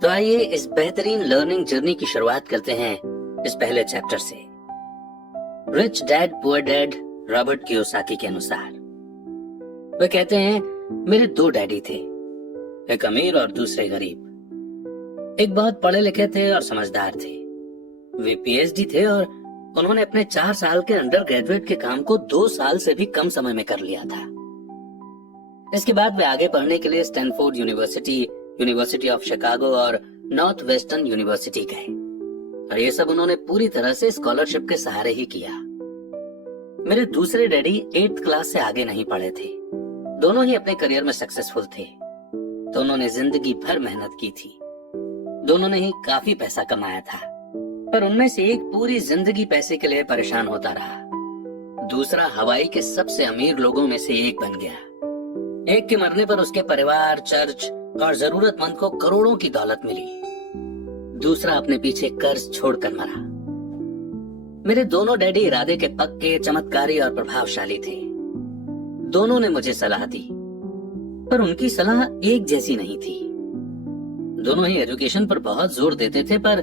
तो आइए इस बेहतरीन लर्निंग जर्नी की शुरुआत करते हैं इस पहले चैप्टर से। Rich dad poor dad Robert Kiyosaki के अनुसार वे कहते हैं, मेरे दो डैडी थे, एक अमीर और दूसरे गरीब। एक बहुत पढ़े लिखे थे और समझदार थे। वे पीएचडी थे और उन्होंने अपने 4 साल के अंडर ग्रेजुएट के काम को 2 साल से भी कम समय में कर लिया था। इसके बाद वे आगे पढ़ने के लिए Stanford university, university of Chicago और नॉर्थ वेस्टर्न यूनिवर्सिटी गए और ये सब उन्होंने पूरी तरह से स्कॉलरशिप के सहारे ही किया। मेरे दूसरे डैडी 8th क्लास से आगे नहीं पढ़े थे। दोनों ही अपने करियर में सक्सेसफुल थे। दोनों ने जिंदगी भर मेहनत की थी। दोनों ने ही काफी पैसा कमाया था, पर उनमें से एक पूरी जिंदगी पैसे के लिए परेशान होता रहा। दूसरा हवाई के सबसे अमीर लोगों में से एक बन गया। एक के मरने पर उसके परिवार, चर्च और जरूरतमंद को करोड़ों की दौलत मिली। दूसरा अपने पीछे कर्ज छोड़कर मरा। मेरे दोनों डैडी इरादे के पक्के, चमत्कारी और प्रभावशाली थे। दोनों ने मुझे सलाह दी, पर उनकी सलाह एक जैसी नहीं थी। दोनों ही एजुकेशन पर बहुत जोर देते थे, पर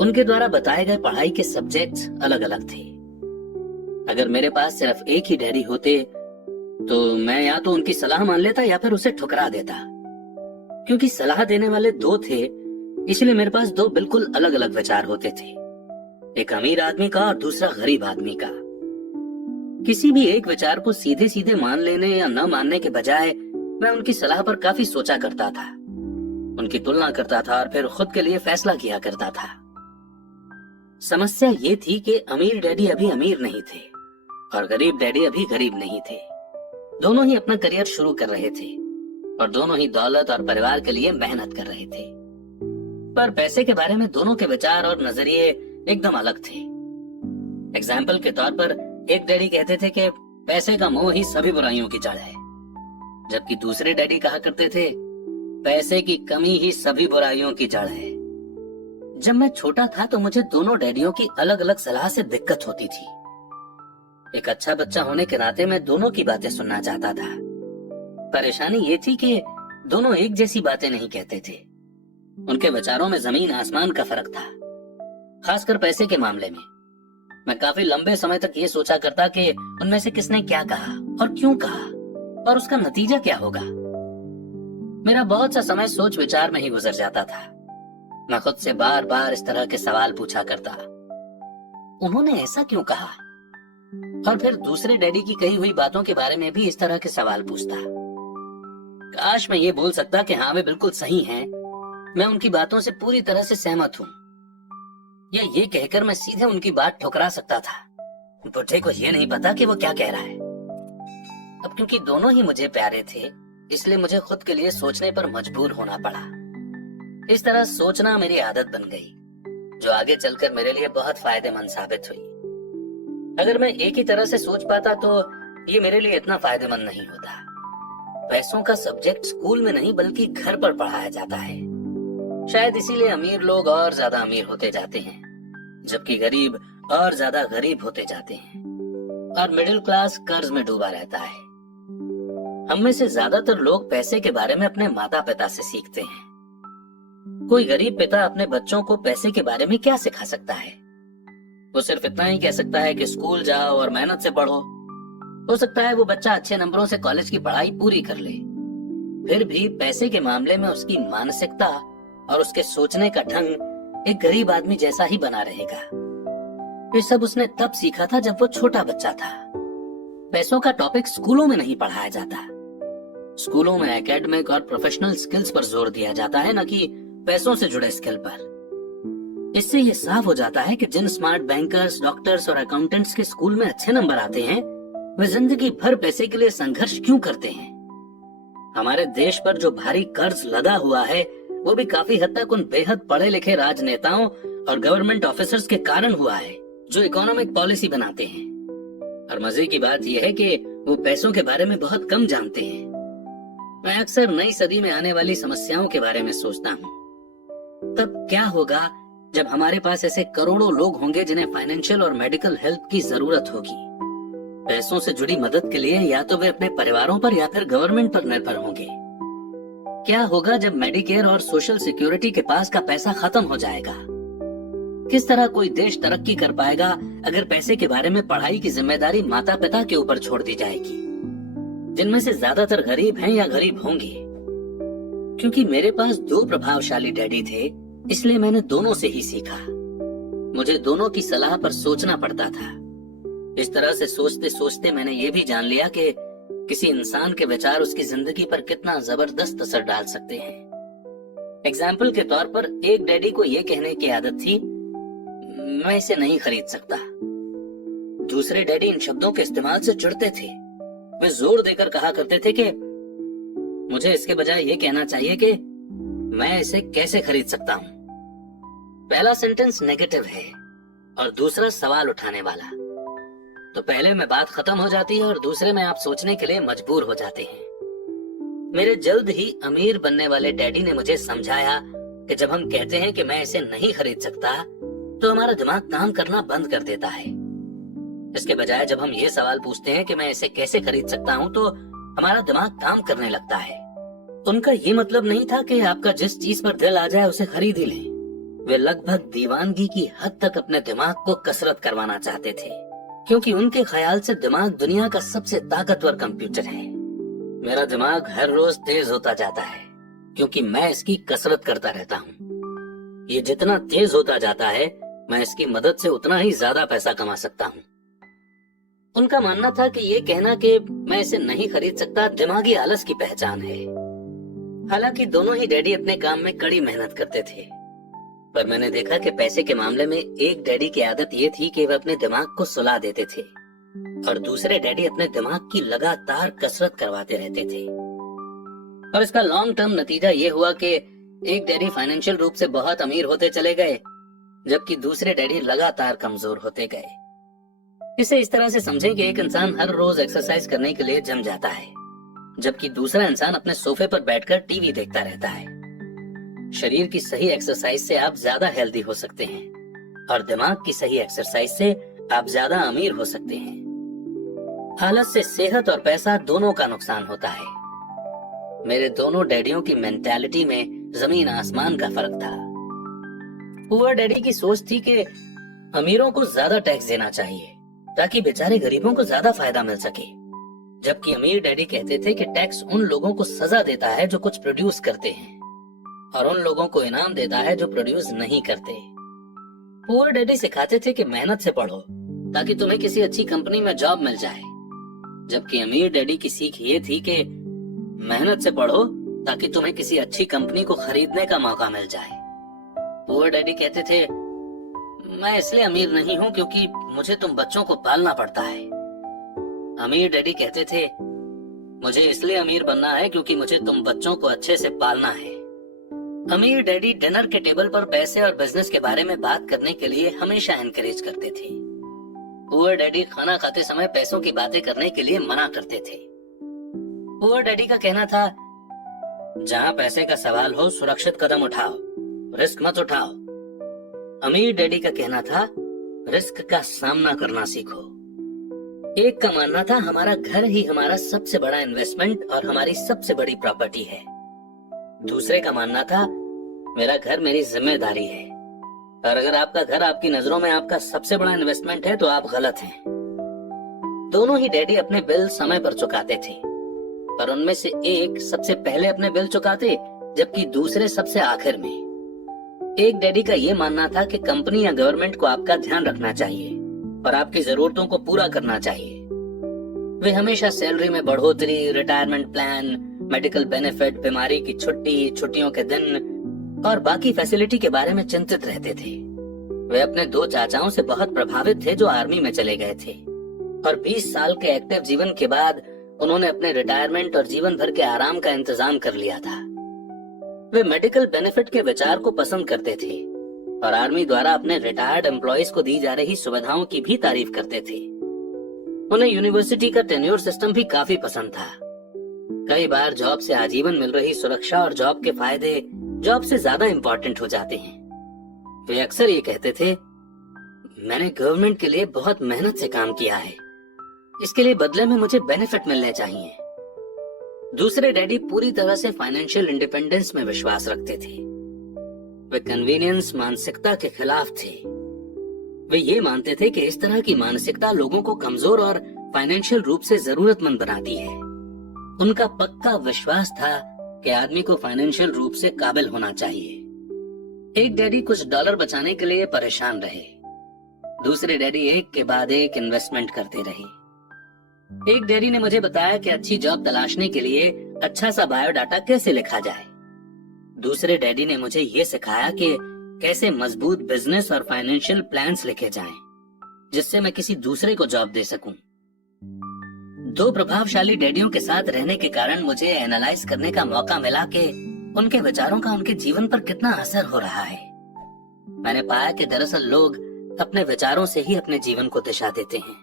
उनके द्वारा बताए गए पढ़ाई के सब्जेक्ट्स अलग अलग थे। अगर मेरे पास सिर्फ एक ही डैडी होते तो मैं या तो उनकी सलाह मान लेता या फिर उसे ठुकरा देता। क्योंकि सलाह देने वाले दो थे, इसलिए मेरे पास दो बिल्कुल अलग अलग विचार होते थे, एक अमीर आदमी का और दूसरा गरीब आदमी का। किसी भी एक विचार को सीधे सीधे मान लेने या न मानने के बजाय मैं उनकी सलाह पर काफी सोचा करता था, उनकी तुलना करता था और फिर खुद के लिए फैसला किया करता था। समस्या ये थी कि अमीर डैडी अभी अमीर नहीं थे और गरीब डैडी अभी गरीब नहीं थे। दोनों ही अपना करियर शुरू कर रहे थे और दोनों ही दौलत और परिवार के लिए मेहनत कर रहे थे, पर पैसे के बारे में दोनों के विचार और नजरिए एकदम अलग थे। एग्जाम्पल के तौर पर एक डैडी कहते थे कि पैसे का मोह ही सभी बुराइयों की जड़ है, जबकि दूसरे डैडी कहा करते थे पैसे की कमी ही सभी बुराइयों की जड़ है। जब मैं छोटा था तो मुझे दोनों डैडियों की अलग अलग सलाह से दिक्कत होती थी। एक अच्छा बच्चा होने के नाते मैं दोनों की बातें सुनना चाहता था। परेशानी ये थी कि दोनों एक जैसी बातें नहीं कहते थे। उनके विचारों में जमीन आसमान का फर्क था, खासकर पैसे के मामले में। मैं काफी लंबे समय तक ये सोचा करता कि उनमें से किसने क्या कहा और क्यों कहा और उसका नतीजा क्या होगा। मेरा बहुत सा समय सोच विचार में ही गुजर जाता था। मैं खुद से बार बार इस तरह के सवाल पूछा करता, उन्होंने ऐसा क्यों कहा? और फिर दूसरे डैडी की कही हुई बातों के बारे में भी इस तरह के सवाल पूछता। काश मैं ये बोल सकता कि हाँ वे बिल्कुल सही हैं, मैं उनकी बातों से पूरी तरह से सहमत हूँ, या ये कहकर मैं सीधे उनकी बात ठुकरा सकता था। बुढ़े को ये नहीं पता कि वो क्या कह रहा है। अब क्योंकि दोनों ही मुझे प्यारे थे, इसलिए मुझे खुद के लिए सोचने पर मजबूर होना पड़ा। इस तरह सोचना मेरी आदत बन गई, जो आगे चलकर मेरे लिए बहुत फायदेमंद साबित हुई। अगर मैं एक ही तरह से सोच पाता तो ये मेरे लिए इतना फायदेमंद नहीं होता। पैसों का सब्जेक्ट स्कूल में नहीं बल्कि घर पर पढ़ाया जाता है। शायद इसीलिए अमीर लोग और ज्यादा अमीर होते जाते हैं, जबकि गरीब और ज्यादा गरीब होते जाते हैं, और मिडिल क्लास कर्ज में डूबा रहता है। हम में से ज्यादातर लोग पैसे के बारे में अपने माता पिता से सीखते हैं। कोई गरीब पिता अपने बच्चों को पैसे के बारे में क्या सिखा सकता है? वो सिर्फ इतना ही कह सकता है कि स्कूल जाओ और मेहनत से पढ़ो। हो सकता है वो बच्चा अच्छे नंबरों से कॉलेज की पढ़ाई पूरी कर ले, फिर भी पैसे के मामले में उसकी मानसिकता और उसके सोचने का ढंग एक गरीब आदमी जैसा ही बना रहेगा। ये सब उसने तब सीखा था जब वो छोटा बच्चा था। पैसों का टॉपिक स्कूलों में नहीं पढ़ाया जाता। स्कूलों में एकेडमिक और प्रोफेशनल स्किल्स पर जोर दिया जाता है, न कि पैसों से जुड़े स्किल पर। इससे ये साफ हो जाता है कि जिन स्मार्ट बैंकर्स, डॉक्टर्स और अकाउंटेंट्स के स्कूल में अच्छे नंबर आते हैं, वे जिंदगी भर पैसे के लिए संघर्ष क्यों करते हैं। हमारे देश पर जो भारी कर्ज लदा हुआ है, वो भी काफी हद तक उन बेहद पढ़े लिखे राजनेताओं और गवर्नमेंट ऑफिसर्स के कारण हुआ है, जो इकोनॉमिक पॉलिसी बनाते हैं। और मजे की बात यह है कि वो पैसों के बारे में बहुत कम जानते हैं। मैं अक्सर नई सदी में आने वाली समस्याओं के बारे में सोचता हूँ। तब क्या होगा जब हमारे पास ऐसे करोड़ों लोग होंगे जिन्हें फाइनेंशियल और मेडिकल हेल्प की जरूरत होगी। पैसों से जुड़ी मदद के लिए या तो वे अपने परिवारों पर या फिर गवर्नमेंट पर निर्भर होंगे। क्या होगा जब मेडिकेयर और सोशल सिक्योरिटी के पास का पैसा खत्म हो जाएगा? किस तरह कोई देश तरक्की कर पाएगा अगर पैसे के बारे में पढ़ाई की जिम्मेदारी माता पिता के ऊपर छोड़ दी जाएगी, जिनमें से ज्यादातर गरीब हैं या गरीब होंगे? क्योंकि मेरे पास 2 प्रभावशाली डैडी थे, इसलिए मैंने दोनों से ही सीखा। मुझे दोनों की सलाह पर सोचना पड़ता था। इस तरह से सोचते सोचते मैंने ये भी जान लिया कि किसी इंसान के विचार उसकी जिंदगी पर कितना जबरदस्त असर डाल सकते हैं। एग्जाम्पल के तौर पर एक डैडी को यह कहने की आदत थी, मैं इसे नहीं खरीद सकता। दूसरे डैडी इन शब्दों के इस्तेमाल से चिढ़ते थे। वे जोर देकर कहा करते थे कि मुझे इसके बजाय ये कहना चाहिए कि मैं इसे कैसे खरीद सकता हूँ। पहला सेंटेंस नेगेटिव है और दूसरा सवाल उठाने वाला। तो पहले में बात खत्म हो जाती है और दूसरे में आप सोचने के लिए मजबूर हो जाते हैं। मेरे जल्द ही अमीर बनने वाले डैडी ने मुझे समझाया कि जब हम कहते हैं कि मैं इसे नहीं खरीद सकता, तो हमारा दिमाग काम करना बंद कर देता है। इसके बजाय जब हम ये सवाल पूछते हैं कि मैं इसे कैसे खरीद सकता हूँ, तो हमारा दिमाग काम करने लगता है। उनका ये मतलब नहीं था कि आपका जिस चीज पर दिल आ जाए उसे खरीद ही लें। वे लगभग दीवानगी की हद तक अपने दिमाग को कसरत करवाना चाहते थे, क्योंकि उनके ख्याल से दिमाग दुनिया का सबसे ताकतवर कंप्यूटर है। मेरा दिमाग हर रोज तेज होता जाता है क्योंकि मैं इसकी कसरत करता रहता हूँ। ये जितना तेज होता जाता है, मैं इसकी मदद से उतना ही ज्यादा पैसा कमा सकता हूँ। उनका मानना था कि ये कहना कि मैं इसे नहीं खरीद सकता दिमागी आलस की पहचान है। हालांकि दोनों ही डैडी अपने काम में कड़ी मेहनत करते थे, पर मैंने देखा कि पैसे के मामले में एक डैडी की आदत ये थी कि वह अपने दिमाग को सुला देते थे और दूसरे डैडी अपने दिमाग की लगातार कसरत करवाते रहते थे। और इसका लॉन्ग टर्म नतीजा ये हुआ कि एक डैडी फाइनेंशियल रूप से बहुत अमीर होते चले गए, जबकि दूसरे डैडी लगातार कमजोर होते गए। इसे इस तरह से समझें कि एक इंसान हर रोज एक्सरसाइज करने के लिए जिम जाता है, जबकि दूसरा इंसान अपने सोफे पर बैठकर टीवी देखता रहता है। शरीर की सही एक्सरसाइज से आप ज्यादा हेल्दी हो सकते हैं और दिमाग की सही एक्सरसाइज से आप ज्यादा अमीर हो सकते हैं। हालत से सेहत और पैसा दोनों का नुकसान होता है। मेरे दोनों डैडियों की मेंटालिटी में जमीन आसमान का फर्क था। पुअर डैडी की सोच थी कि अमीरों को ज्यादा टैक्स देना चाहिए ताकि बेचारे गरीबों को ज्यादा फायदा मिल सके, जबकि अमीर डैडी कहते थे कि टैक्स उन लोगों को सजा देता है जो कुछ प्रोड्यूस करते हैं और उन लोगों को इनाम देता है जो प्रोड्यूस नहीं करते। पुअर डैडी सिखाते थे कि मेहनत से पढ़ो ताकि तुम्हें किसी अच्छी कंपनी में जॉब मिल जाए, जबकि अमीर डैडी की सीख ये थी कि मेहनत से पढ़ो ताकि तुम्हें किसी अच्छी कंपनी को खरीदने का मौका मिल जाए। पुअर डैडी कहते थे, मैं इसलिए अमीर नहीं हूँ क्योंकि मुझे तुम बच्चों को पालना पड़ता है। अमीर डैडी कहते थे, मुझे इसलिए अमीर बनना है क्योंकि मुझे तुम बच्चों को अच्छे से पालना है। अमीर डैडी डिनर के टेबल पर पैसे और बिजनेस के बारे में बात करने के लिए हमेशा एनकरेज करते थे। पुअर डैडी खाना खाते समय पैसों की बातें करने के लिए मना करते थे। पुअर डैडी का कहना था, जहाँ पैसे का सवाल हो सुरक्षित कदम उठाओ, रिस्क मत उठाओ। अमीर डैडी का कहना था, रिस्क का सामना करना सीखो। एक का मानना था, हमारा घर ही हमारा सबसे बड़ा इन्वेस्टमेंट और हमारी सबसे बड़ी प्रॉपर्टी है। दूसरे का मानना था, मेरा घर मेरी जिम्मेदारी है। और अगर आपका घर आपकी नजरों में आपका सबसे बड़ा इन्वेस्टमेंट है तो आप गलत हैं। दोनों ही डैडी अपने बिल समय पर चुकाते थे, पर उनमें से एक सबसे पहले अपने बिल चुकाते जबकि दूसरे सबसे आखिर में। एक डैडी का ये मानना था कि कंपनी या गवर्नमेंट को आपका ध्यान रखना चाहिए और आपकी जरूरतों को पूरा करना चाहिए। वे हमेशा सैलरी में बढ़ोतरी, रिटायरमेंट प्लान, मेडिकल बेनिफिट, बीमारी की छुट्टी, छुट्टियों के दिन और बाकी फैसिलिटी के बारे में चिंतित रहते थे। वे अपने 2 चाचाओं से बहुत प्रभावित थे जो आर्मी में चले गए थे और 20 साल के एक्टिव जीवन के बाद उन्होंने अपने रिटायरमेंट और जीवन भर के आराम का इंतजाम कर लिया था। वे मेडिकल बेनिफिट के विचार को पसंद करते थे और आर्मी द्वारा अपने रिटायर्ड एम्प्लॉयज को दी जा रही सुविधाओं की भी तारीफ करते थे। उन्हें यूनिवर्सिटी का टेन्योर सिस्टम भी काफी पसंद था। कई बार जॉब से आजीवन मिल रही सुरक्षा और जॉब के फायदे जॉब से ज्यादा इम्पोर्टेंट हो जाते हैं। वे अक्सर ये कहते थे, मैंने गवर्नमेंट के लिए बहुत मेहनत से काम किया है, इसके लिए बदले में मुझे बेनिफिट मिलने चाहिए। दूसरे डैडी पूरी तरह से फाइनेंशियल इंडिपेंडेंस में विश्वास रखते थे। वे कन्वीनियंस मानसिकता के खिलाफ थे। वे ये मानते थे कि इस तरह की मानसिकता लोगों को कमजोर और फाइनेंशियल रूप से जरूरतमंद बनाती है। उनका पक्का विश्वास था कि आदमी को फाइनेंशियल रूप से काबिल होना चाहिए। एक डैडी कुछ डॉलर बचाने के लिए परेशान रहे। दूसरे डैडी एक के बाद एक इन्वेस्टमेंट करते रहे। एक डैडी ने मुझे बताया कि अच्छी जॉब तलाशने के लिए अच्छा सा बायोडाटा कैसे लिखा जाए। दूसरे डैडी ने मुझे ये सिखाया कि कैसे मजबूत बिजनेस और फाइनेंशियल प्लान्स लिखे जाएं, जिससे मैं किसी दूसरे को जॉब दे सकूं। दो प्रभावशाली डैडियों के साथ रहने के कारण मुझे एनालाइज करने का मौका मिला कि उनके विचारों का उनके जीवन पर कितना असर हो रहा है। मैंने पाया कि दरअसल लोग अपने विचारों से ही अपने जीवन को दिशा देते हैं।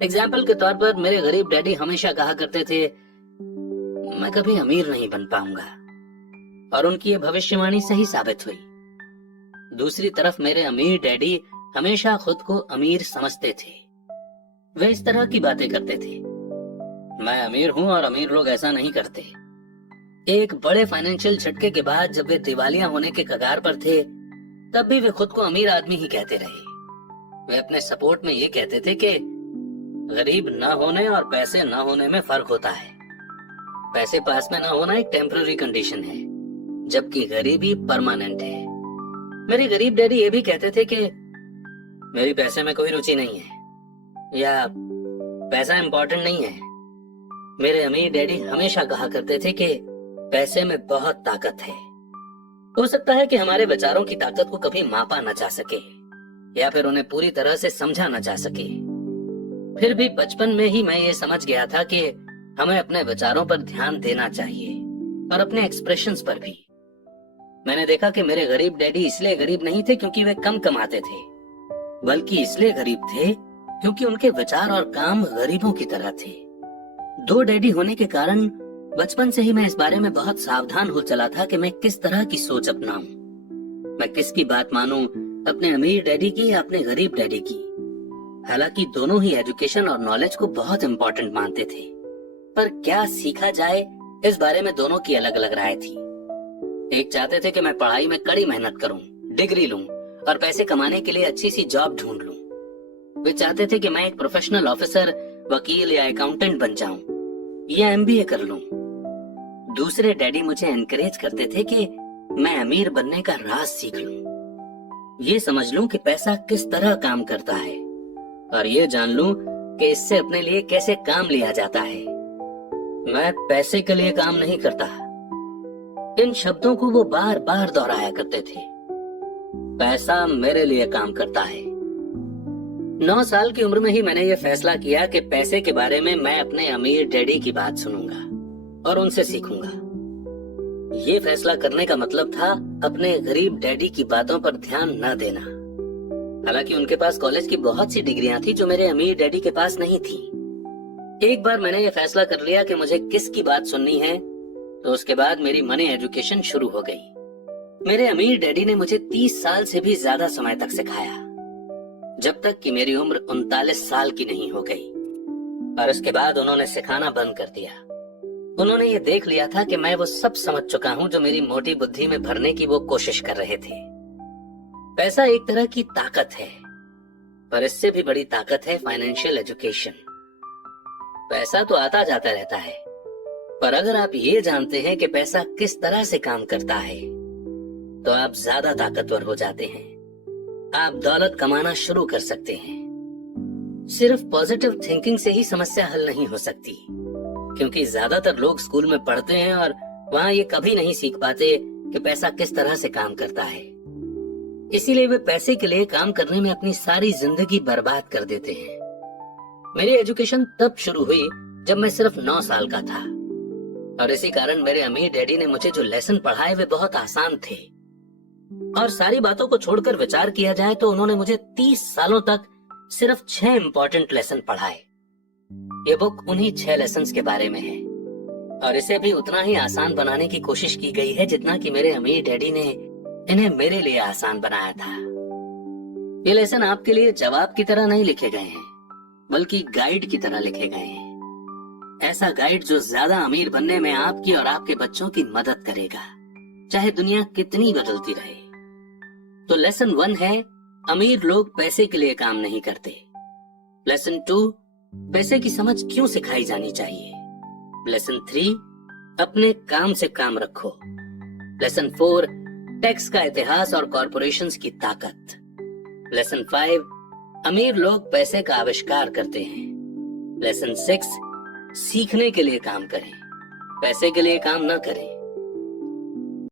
एग्जाम्पल के तौर पर मेरे गरीब डैडी हमेशा कहा करते थे, मैं कभी अमीर नहीं बन पाऊंगा, और उनकी ये भविष्यवाणी सही साबित हुई। दूसरी तरफ मेरे अमीर डैडी हमेशा खुद को अमीर समझते थे। वे इस तरह की बातें करते थे, मैं अमीर हूं और अमीर लोग ऐसा नहीं करते। एक बड़े फाइनेंशियल झटके के बाद जब वे दिवालिया होने के कगार पर थे, तब भी वे खुद को अमीर आदमी ही कहते रहे। वे अपने सपोर्ट में ये कहते थे कि गरीब न होने और पैसे न होने में फर्क होता है। पैसे पास में न होना एक टेम्पररी कंडीशन है, जबकि गरीबी परमानेंट है। मेरे गरीब डैडी ये भी कहते थे कि मेरी पैसे में कोई रुचि नहीं है, या पैसा इंपॉर्टेंट नहीं है। मेरे अमीर डैडी हमेशा कहा करते थे कि पैसे में बहुत ताकत है। हो सकता है कि हमारे विचारों की ताकत को कभी मापा न जा सके, या फिर उन्हें पूरी तरह से समझा न जा सके। फिर भी बचपन में ही मैं ये समझ गया था कि हमें अपने विचारों पर ध्यान देना चाहिए, और अपने एक्सप्रेशंस पर भी। मैंने देखा कि मेरे गरीब डैडी इसलिए गरीब नहीं थे क्योंकि वे कम कमाते थे, बल्कि इसलिए गरीब थे क्योंकि उनके विचार और काम गरीबों की तरह थे। दो डैडी होने के कारण बचपन से ही मैं इस बारे में बहुत सावधान हो चला था कि मैं किस तरह की सोच अपनाऊं। मैं किसकी बात मानूं, अपने अमीर डैडी की या अपने गरीब डैडी की। हालांकि दोनों ही एजुकेशन और नॉलेज को बहुत इम्पोर्टेंट मानते थे, पर क्या सीखा जाए इस बारे में दोनों की अलग अलग राय थी। एक चाहते थे कि मैं पढ़ाई में कड़ी मेहनत करूं, डिग्री लूं और पैसे कमाने के लिए अच्छी सी जॉब ढूंढ लूं। वे चाहते थे कि मैं एक प्रोफेशनल ऑफिसर, वकील या अकाउंटेंट बन जाऊं या MBA कर लूं। दूसरे डैडी मुझे एनकरेज करते थे कि मैं अमीर बनने का राज सीख लूं, ये समझ लूं कि पैसा किस तरह काम करता है, और ये जान लूं कि इससे अपने लिए कैसे काम लिया जाता है। मैं पैसे के लिए काम नहीं करता। इन शब्दों को वो बार बार दोहराया करते थे। पैसा मेरे लिए काम करता है। 9 साल की उम्र में ही मैंने ये फैसला किया कि पैसे के बारे में मैं अपने अमीर डैडी की बात सुनूंगा और उनसे सीखूंगा। ये फैसला करने का मतलब था अपने गरीब डैडी की बातों पर ध्यान न देना। हालांकि उनके पास कॉलेज की बहुत सी डिग्रियां थी जो मेरे अमीर डैडी के पास नहीं थी। एक बार मैंने ये फैसला कर लिया कि मुझे किसकी बात सुननी है, तो उसके बाद मेरी मनी एजुकेशन शुरू हो गई। मेरे अमीर डैडी ने मुझे 30 साल से भी ज्यादा समय तक सिखाया, जब तक कि मेरी उम्र 39 साल की नहीं हो गई, और उसके बाद उन्होंने सिखाना बंद कर दिया। उन्होंने ये देख लिया था कि मैं वो सब समझ चुका हूँ जो मेरी मोटी बुद्धि में भरने की वो कोशिश कर रहे थे। पैसा एक तरह की ताकत है, पर इससे भी बड़ी ताकत है फाइनेंशियल एजुकेशन। पैसा तो आता जाता रहता है, पर अगर आप ये जानते हैं कि पैसा किस तरह से काम करता है, तो आप ज्यादा ताकतवर हो जाते हैं। आप दौलत कमाना शुरू कर सकते हैं। सिर्फ पॉजिटिव थिंकिंग से ही समस्या हल नहीं हो सकती, क्योंकि ज्यादातर लोग स्कूल में पढ़ते हैं और वहाँ ये कभी नहीं सीख पाते कि पैसा किस तरह से काम करता है। इसीलिए वे पैसे के लिए काम करने में अपनी सारी जिंदगी बर्बाद कर देते हैं। मेरी एजुकेशन तब शुरू हुई जब मैं सिर्फ 9 साल का था, और इसी कारण मेरे अमीर डैडी ने मुझे जो लेसन पढ़ाए वे बहुत आसान थे। और सारी बातों को छोड़कर विचार किया जाए तो उन्होंने मुझे 30 सालों तक सिर्फ 6 इंपॉर्टेंट लेसन पढ़ाए। ये बुक उन्हीं 6 लेसन्स के बारे में है, और इसे भी उतना ही आसान बनाने की कोशिश की गई है जितना कि मेरे अमीर डैडी ने इन्हें मेरे लिए आसान बनाया था। ये लेसन आपके लिए जवाब की तरह नहीं लिखे गए हैं, बल्कि गाइड की तरह लिखे गए हैं। ऐसा गाइड जो ज्यादा अमीर बनने में आपकी और आपके बच्चों की मदद करेगा, चाहे दुनिया कितनी बदलती रहे। तो लेसन 1 है, अमीर लोग पैसे के लिए काम नहीं करते। लेसन 2, पैसे की समझ क्यों सिखाई जानी चाहिए। लेसन 3, अपने काम से काम रखो। लेसन 4, टैक्स का इतिहास और कॉरपोरेशंस की ताकत। लेसन 5, अमीर लोग पैसे का आविष्कार करते हैं। लेसन 6, सीखने के लिए काम करें, पैसे के लिए काम न करें।